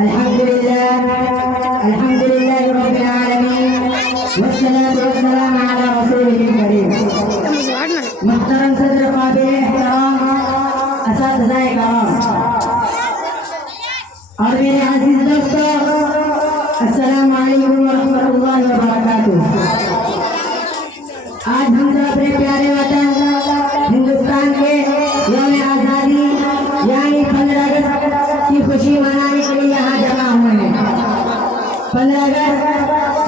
الحمد لله رب العالمين والصلاة والسلام على رسوله الكريم. محترم صدر قابل احترام اساتذہ کرام اور میرے عزیز دوستوں، السلام علیکم ورحمۃ اللہ وبرکاتہ. آج ہم سب اپنے پیارے وطن ہندوستان کے یوم آزادی یعنی 15 اگست کی خوشی منانے کے لیے یہاں جمع ہوئے ہیں. 15 اگست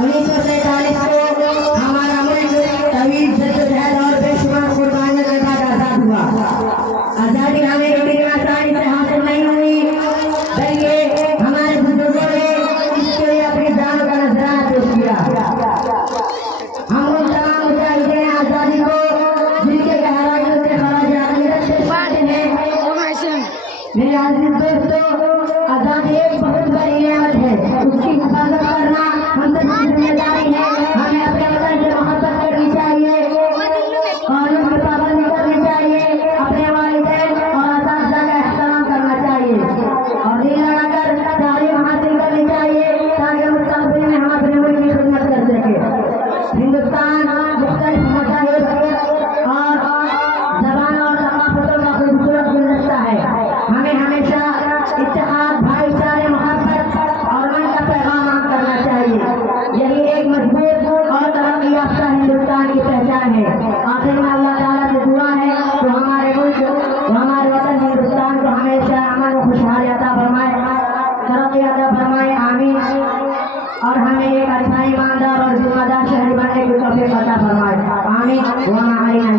1947 کو ہمارا ملک طویل جدوجہد اور بے شمار قربانیوں کے بعد آزاد ہوا. آزادی ہمیں کبھی آسانی سے حاصل نہیں ہوئی، بلکہ ہمارے بزرگوں نے اس کے لیے اپنی جانوں کا نذرانہ پیش کیا. ہم ان تمام مجاہدین آزادی کو جن کے گہرائیوں سے خراج عقیدت پیش کرتے ہیں. میرے عزیز دوستوں، آزادی ایک بہت بڑی نعمت ہے، اس کی حفاظت کرنا ہم سب کی ذمہ داری ہے. ہمیں اپنے وطن سے محبت کرنی چاہیے، قانون کی پابندی کرنی چاہیے، اپنے والدین اور اساتذہ کا احترام کرنا چاہیے اور دل لگا کر تعلیم حاصل کرنی چاہیے تاکہ مستقبل میں ہم اپنے ملک کی خدمت کر سکیں. ہندوستان مختلف مذاہب اور زبانوں اور ثقافتوں کا خوبصورت گلدستہ ہے. ہمیں ہمیشہ اتحاد، بھائی چارے، محبت اور امن کا پیغام عام کرنا چاہیے. یہی ایک مضبوط اور ترقی یافتہ ہندوستان کی پہچان ہے. آخر میں اللہ تعالیٰ سے دعا ہے تو ہمارے ملک، ہمارے وطن ہندوستان کو ہمیشہ امن و خوشحالی عطا فرمائے، ترقی عطا فرمائے. آمین. اور ہمیں ایک اچھا ایماندار اور ذمہ دار شہری بننے کی توفیق عطا فرمائے. آمین. وما علینا